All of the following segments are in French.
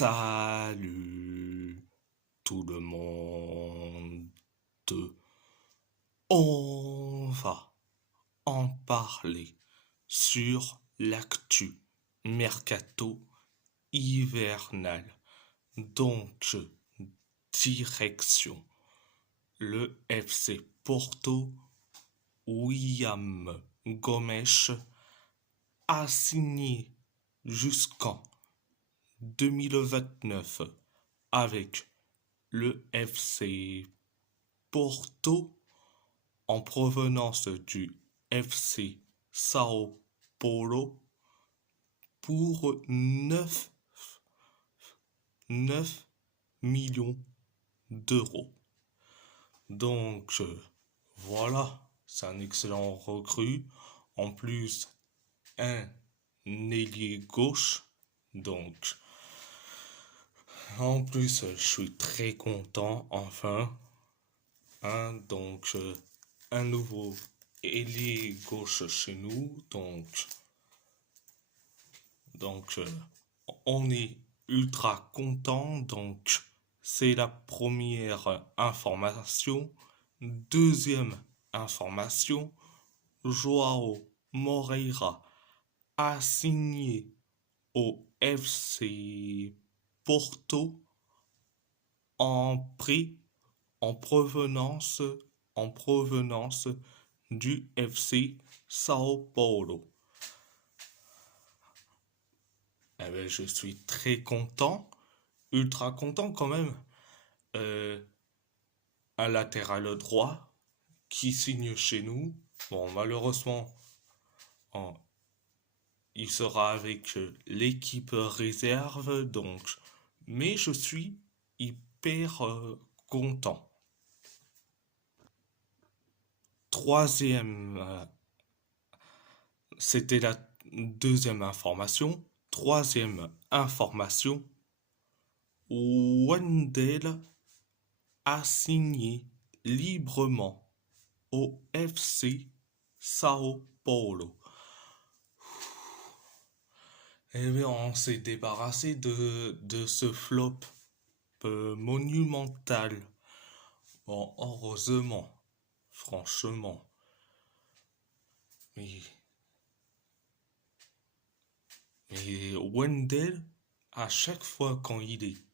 Salut tout le monde. On va en parler sur l'actu mercato hivernal. Donc, direction le FC Porto. William Gomes a signé jusqu'en 2029 avec le FC Porto en provenance du FC Sao Paulo pour 9 millions d'euros. Donc voilà, c'est un excellent recrue. En plus, un ailier gauche. Donc, en plus, je suis très content, enfin. Donc, un nouveau ailier gauche chez nous. Donc, on est ultra content. Donc, c'est la première information. Deuxième information, Joao Moreira a signé au FC Porto en prêt en provenance, en provenance du FC Sao Paulo. Eh ben, je suis très content, ultra content quand même. Un latéral droit qui signe chez nous. Bon, malheureusement, en- il sera avec l'équipe réserve, donc, mais je suis hyper content. Troisième, c'était la deuxième information. Troisième information, Wendell a signé librement au FC Sao Paulo. Eh bien, on s'est débarrassé de ce flop monumental. Bon, heureusement, franchement. Mais, mais Wendell, à chaque fois quand il est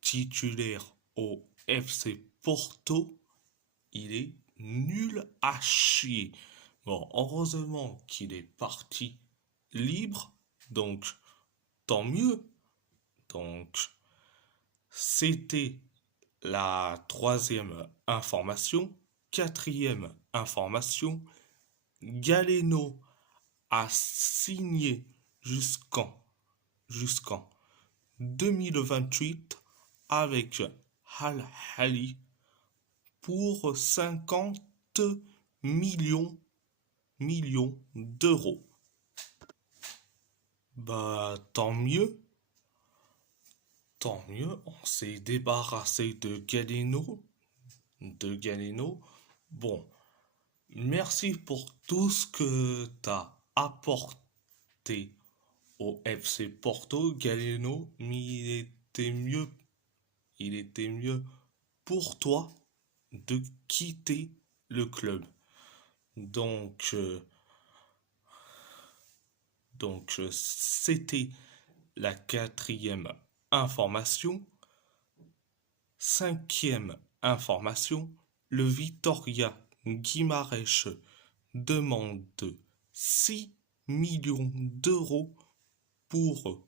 titulaire au FC Porto, il est nul à chier. Bon, heureusement qu'il est parti libre, donc tant mieux. Donc, c'était la troisième information. Quatrième information, Galeno a signé jusqu'en 2028 avec Al Ahly pour 50 millions d'euros. Bah tant mieux, on s'est débarrassé de Galeno. Bon, merci pour tout ce que t'as apporté au FC Porto, Galeno, mais il était mieux pour toi de quitter le club. Donc, c'était la quatrième information. Cinquième information, le Vitória Guimarães demande 6 millions d'euros pour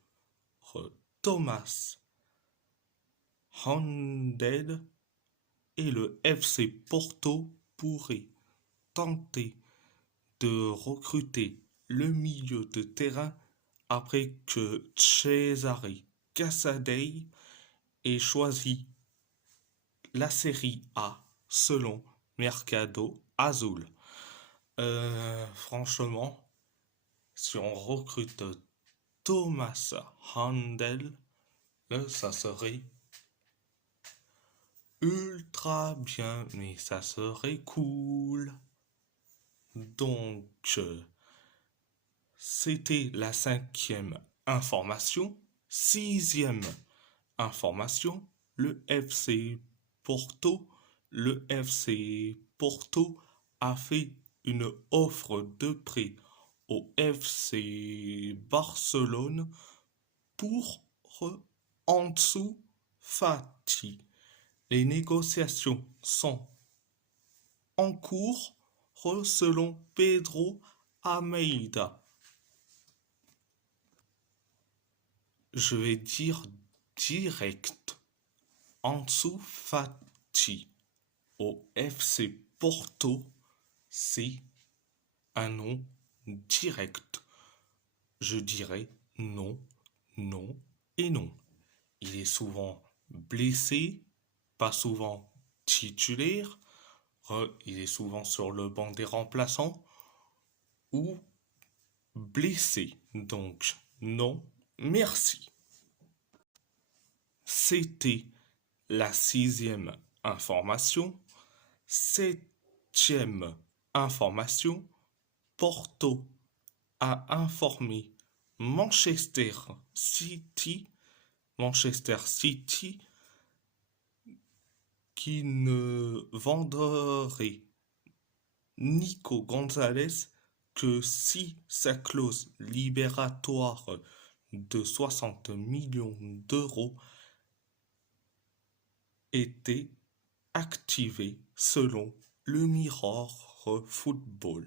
Thomas Handel et le FC Porto pourrait tenter de recruter le milieu de terrain après que Cesare Casadei ait choisi la série A selon Mercado Azul. Franchement, si on recrute Thomas Handel, ça serait ultra bien, mais ça serait cool. Donc, c'était la cinquième information. Sixième information, le FC Porto. Le FC Porto a fait une offre de prêt au FC Barcelone pour Ansu Fati. Les négociations sont en cours selon Pedro Almeida. Je vais dire direct. Ansu Fati au FC Porto, c'est un nom direct. Je dirais non, non et non. Il est souvent blessé, pas souvent titulaire, il est souvent sur le banc des remplaçants ou blessé. Donc non, merci. C'était la 6e information. 7e information. Porto a informé Manchester City qui ne vendrait Nico Gonzalez que si sa clause libératoire de 60 millions d'euros était activée selon le Mirror Football.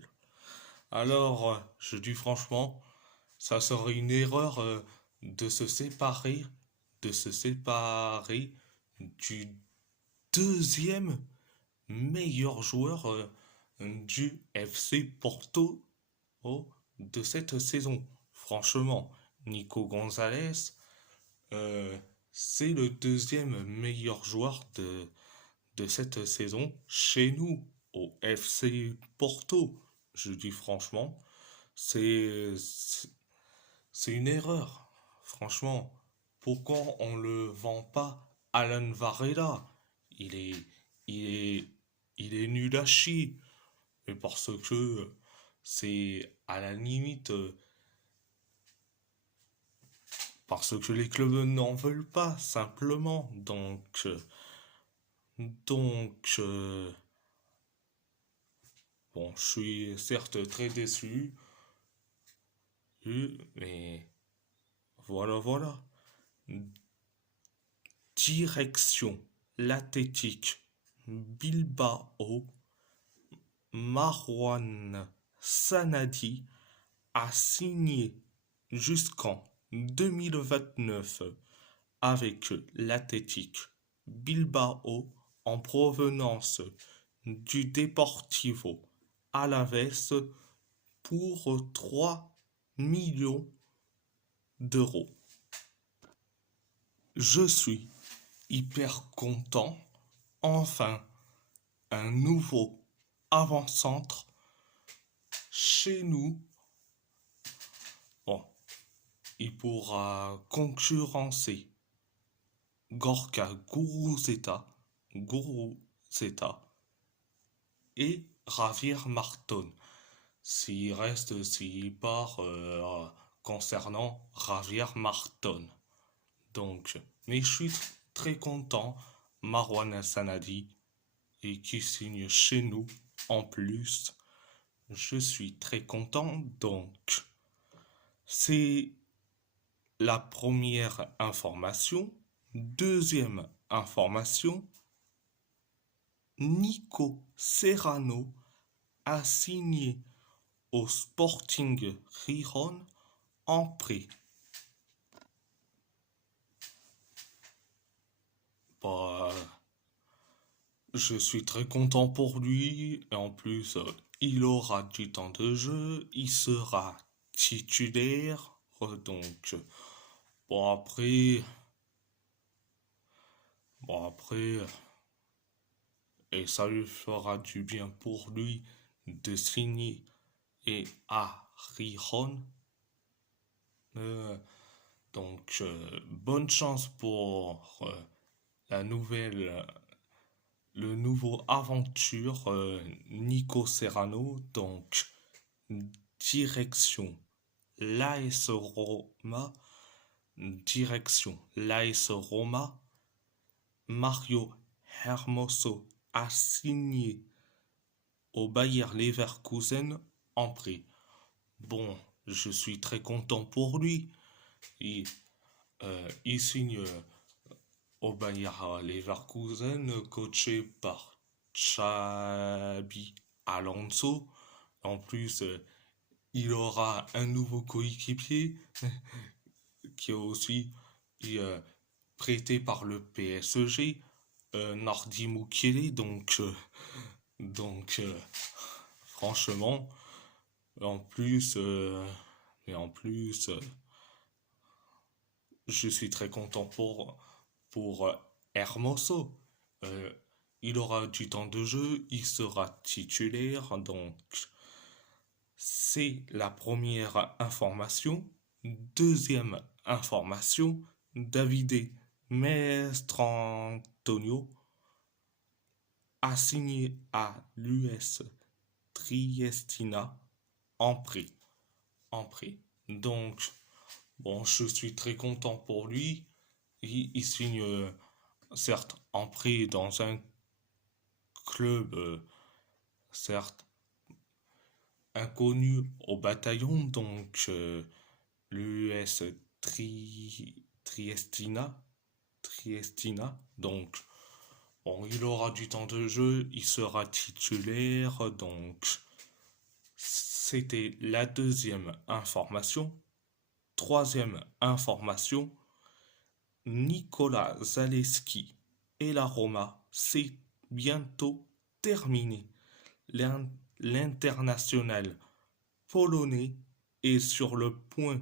Alors, je dis franchement, ça serait une erreur de se séparer du deuxième meilleur joueur du FC Porto de cette saison. Franchement, Nico Gonzalez, c'est le deuxième meilleur joueur de cette saison chez nous, au FC Porto. Je dis franchement, c'est une erreur. Franchement, pourquoi on le vend pas Alan Varela? Il est, il est, il est nul à chier. Mais parce que c'est à la limite, parce que les clubs n'en veulent pas, simplement. Donc, bon, je suis certes très déçu, mais voilà, voilà. Direction l'Athletic Bilbao, Marouane Sanadi a signé jusqu'en 2029 avec l'Athletic Bilbao en provenance du Deportivo Alavés pour 3 millions d'euros. Je suis hyper content. Enfin, un nouveau avant-centre chez nous. Bon, il pourra concurrencer Gorka Guruzeta et Javier Marton. S'il part concernant Javier Marton. Donc, mais je suis très content, Marouane Sanadi, et qui signe chez nous en plus. Je suis très content, donc c'est la première information. Deuxième information, Nico Serrano a signé au Sporting Gijón en prêt. Bah, je suis très content pour lui. Et en plus, il aura du temps de jeu. Il sera titulaire. Donc, bon après, bon après, et ça lui fera du bien pour lui de signer et à Rijon. Donc, bonne chance pour la nouvelle, le nouveau aventure Nico Serrano. Donc, direction l'AS Roma direction l'AS Roma, Mario Hermoso a signé au Bayer Leverkusen en prêt. Bon, je suis très content pour lui. Il signe au Bayer Leverkusen, coaché par Xabi Alonso. En plus, il aura un nouveau coéquipier qui est aussi prêté par le PSG, Nardi Mukiele. Donc, franchement, en plus, en plus, je suis très content pour Hermoso. Euh, il aura du temps de jeu, il sera titulaire, donc c'est la première information. Deuxième information, Davide Mestrantonio a signé à l'US Triestina en prêt. En prêt. Donc, bon, je suis très content pour lui. Il signe, certes, en prêt dans un club, certes, inconnu au bataillon, donc l'US Triestina. Triestina. Donc, bon, il aura du temps de jeu, il sera titulaire, donc c'était la deuxième information. Troisième information, Nicolas Zaleski et la Roma, c'est bientôt terminé. L'international polonais est sur le point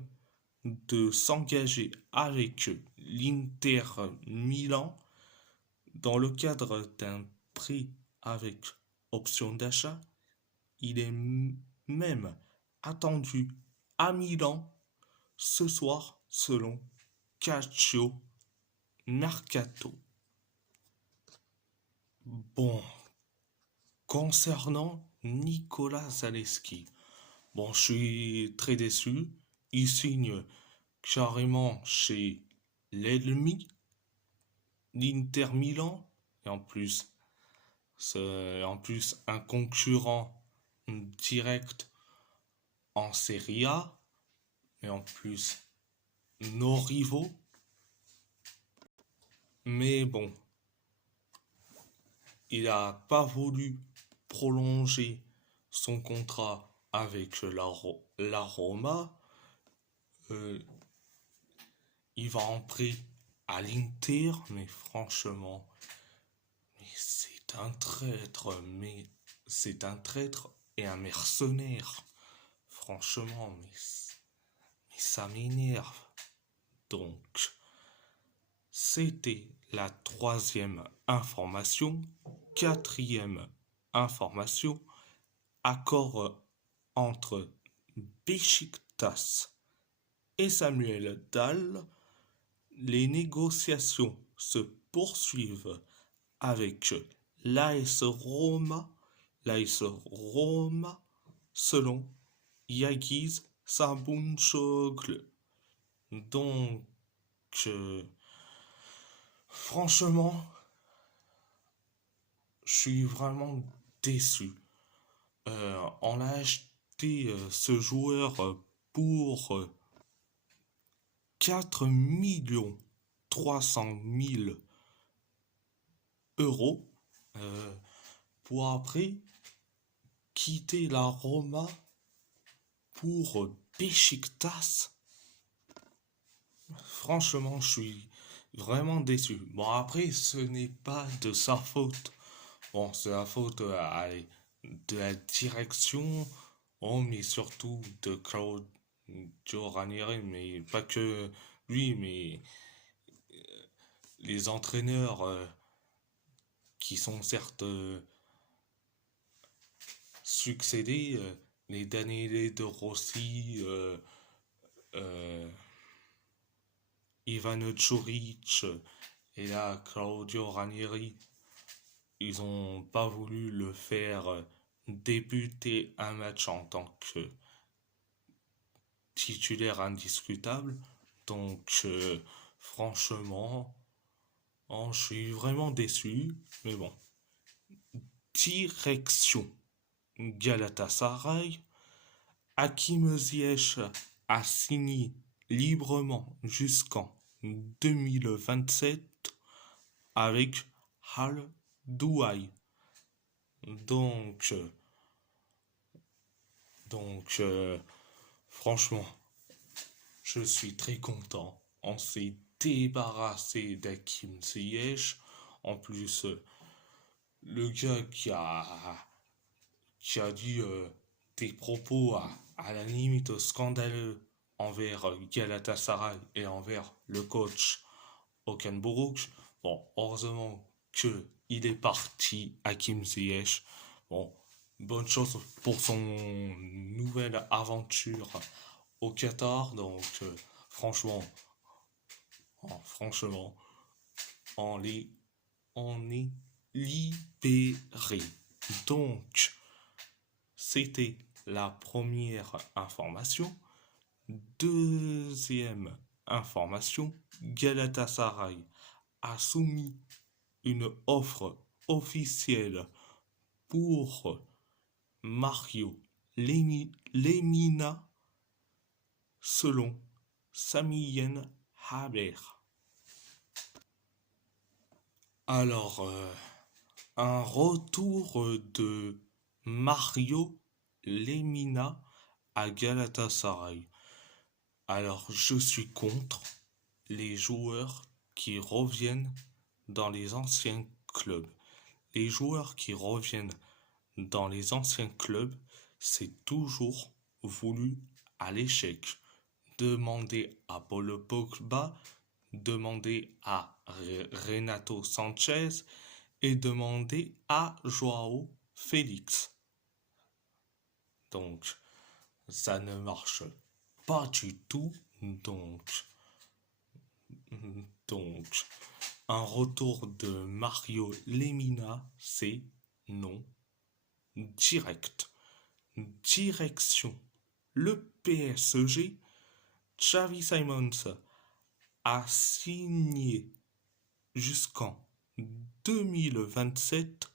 de s'engager avec l'Inter Milan dans le cadre d'un prêt avec option d'achat. Il est même attendu à Milan ce soir selon Calcio Mercato. Bon, concernant Nicolas Zaleski, bon, je suis très déçu. Il signe carrément chez l'ennemi, l'Inter Milan, et en plus un concurrent direct en Serie A, et en plus nos rivaux. Mais bon, il n'a pas voulu prolonger son contrat avec la Roma. Euh, il va en prêt à l'Inter, mais franchement, c'est un traître, c'est un traître et un mercenaire. Franchement, mais ça m'énerve. Donc, c'était la troisième information. Quatrième information, accord entre Beşiktaş et Samuel Dahl. Les négociations se poursuivent avec l'AS Roma, selon Yagiz Sabunçoglu. Donc, franchement, je suis vraiment déçu. On a acheté ce joueur pour 4 300 000 euros pour après quitter la Roma pour Beşiktaş. Franchement, je suis vraiment déçu. Bon, après, ce n'est pas de sa faute. Bon, c'est la faute de la direction, mais surtout de Claudio Ranieri, mais pas que lui, mais les entraîneurs qui sont certes succédés, les Daniele De Rossi, Ivan Djuric et là Claudio Ranieri, ils ont pas voulu le faire débuter un match en tant que titulaire indiscutable. Donc, franchement, je suis vraiment déçu. Mais bon, direction Galatasaray. Hakim Ziyech a signé librement jusqu'en 2027 avec Al Douai. Donc, euh, donc, franchement, je suis très content. On s'est débarrassé d'Hakim Ziyech. En plus, le gars qui a dit des propos à la limite scandaleux envers Galatasaray et envers le coach Okan Buruk. Bon, heureusement que il est parti à Kim Ziyech. Bon, bonne chance pour son nouvelle aventure au Qatar. Donc, franchement, franchement, on est, on est libéré. Donc, c'était la première information. Deuxième information, Galatasaray a soumis une offre officielle pour Mario Lemina selon Samiyen Haber. Alors, un retour de Mario Lemina à Galatasaray. Alors, je suis contre les joueurs qui reviennent dans les anciens clubs. Les joueurs qui reviennent dans les anciens clubs, c'est toujours voulu à l'échec. Demandez à Paul Pogba, demandez à Renato Sanchez et demandez à Joao Félix. Donc, ça ne marche pas du tout. Donc, un retour de Mario Lemina, c'est non direct. Direction le PSG. Xavi Simons a signé jusqu'en 2027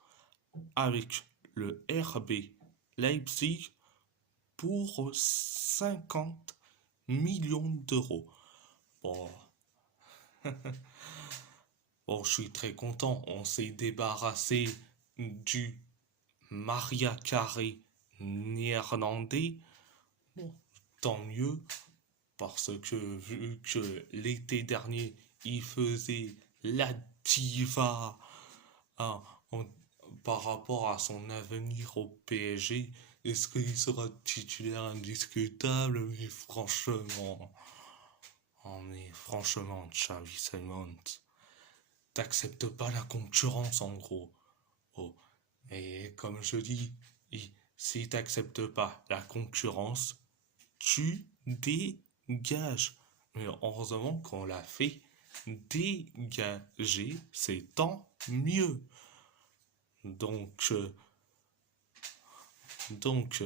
avec le RB Leipzig pour 50 millions d'euros. Bon. Bon, je suis très content. On s'est débarrassé du Maria Carré néerlandais. Bon, tant mieux. Parce que vu que l'été dernier, il faisait la diva hein, par rapport à son avenir au PSG, est-ce qu'il sera titulaire indiscutable? Mais franchement, Xavi Simons, t'acceptes pas la concurrence en gros. Oh, et comme je dis, si t'acceptes pas la concurrence, tu dégages. Mais heureusement qu'on l'a fait dégager, c'est tant mieux. Donc,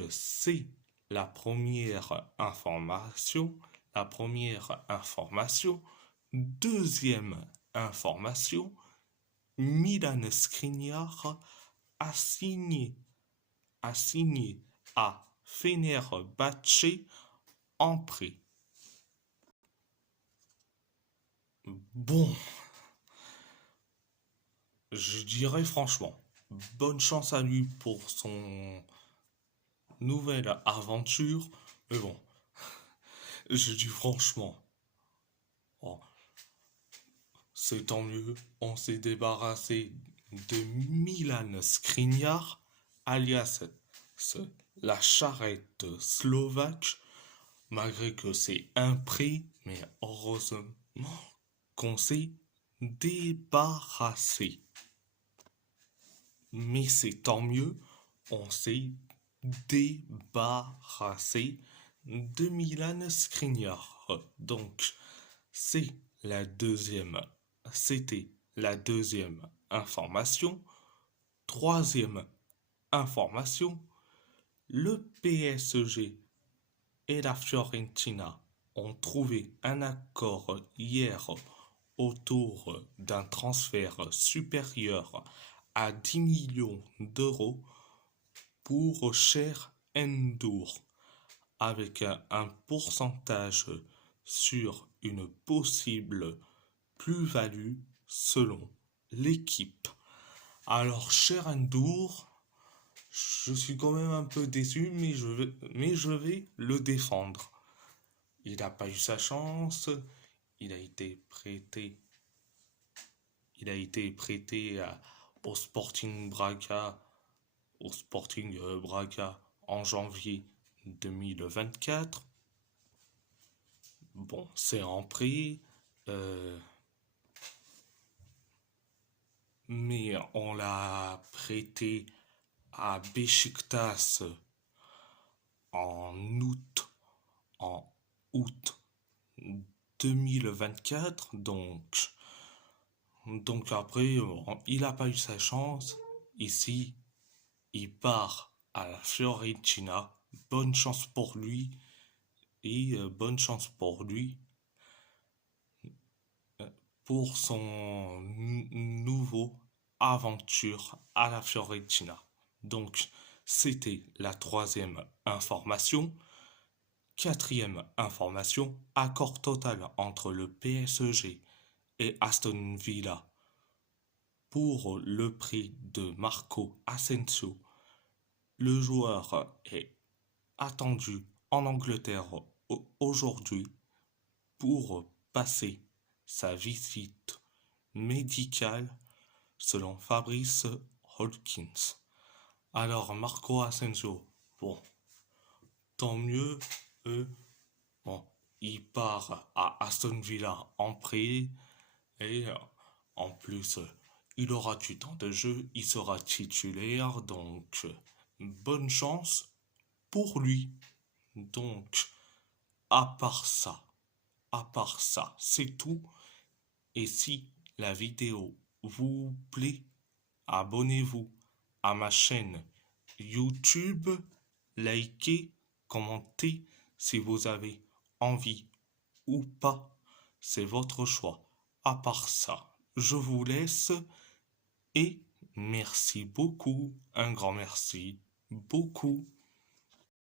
c'est la première information. La première information. Deuxième information, Milan Skriniar a signé à Fenerbahçe en prêt. Bon, je dirais franchement, bonne chance à lui pour son nouvelle aventure. Mais bon, je dis franchement, oh, c'est tant mieux. On s'est débarrassé de Milan Skriniar, alias la charrette slovaque, malgré que c'est un prix, mais heureusement qu'on s'est débarrassé. Mais c'est tant mieux, on s'est débarrassé de Milan Skriniar. Donc, c'est la deuxième, c'était la deuxième information. Troisième information, le PSG et la Fiorentina ont trouvé un accord hier autour d'un transfert supérieur à 10 millions d'euros pour Cher N'Dour, avec un pourcentage sur une possible plus-value selon l'équipe. Alors, Cher N'Dour, je suis quand même un peu déçu, mais je vais le défendre. Il n'a pas eu sa chance, il a été prêté, il a été prêté au Sporting Braga, en janvier 2024. Bon, c'est en prix, euh, mais on l'a prêté à Beşiktaş en août, en août 2024. Donc après, il n'a pas eu sa chance. Ici, il part à la Fiorentina. Bonne chance pour lui. Et bonne chance pour lui pour son nouveau aventure à la Fiorentina. Donc, c'était la troisième information. Quatrième information, accord total entre le PSG et Aston Villa pour le prix de Marco Asensio. Le joueur est attendu en Angleterre aujourd'hui pour passer sa visite médicale selon Fabrice Hawkins. Alors Marco Asensio, bon, tant mieux, bon, il part à Aston Villa en prêt et en plus il aura du temps de jeu, il sera titulaire, donc bonne chance pour lui. Donc, à part ça, c'est tout. Et si la vidéo vous plaît, abonnez-vous à ma chaîne YouTube, likez, commentez si vous avez envie ou pas. C'est votre choix. À part ça, je vous laisse et merci beaucoup, un grand merci, beaucoup.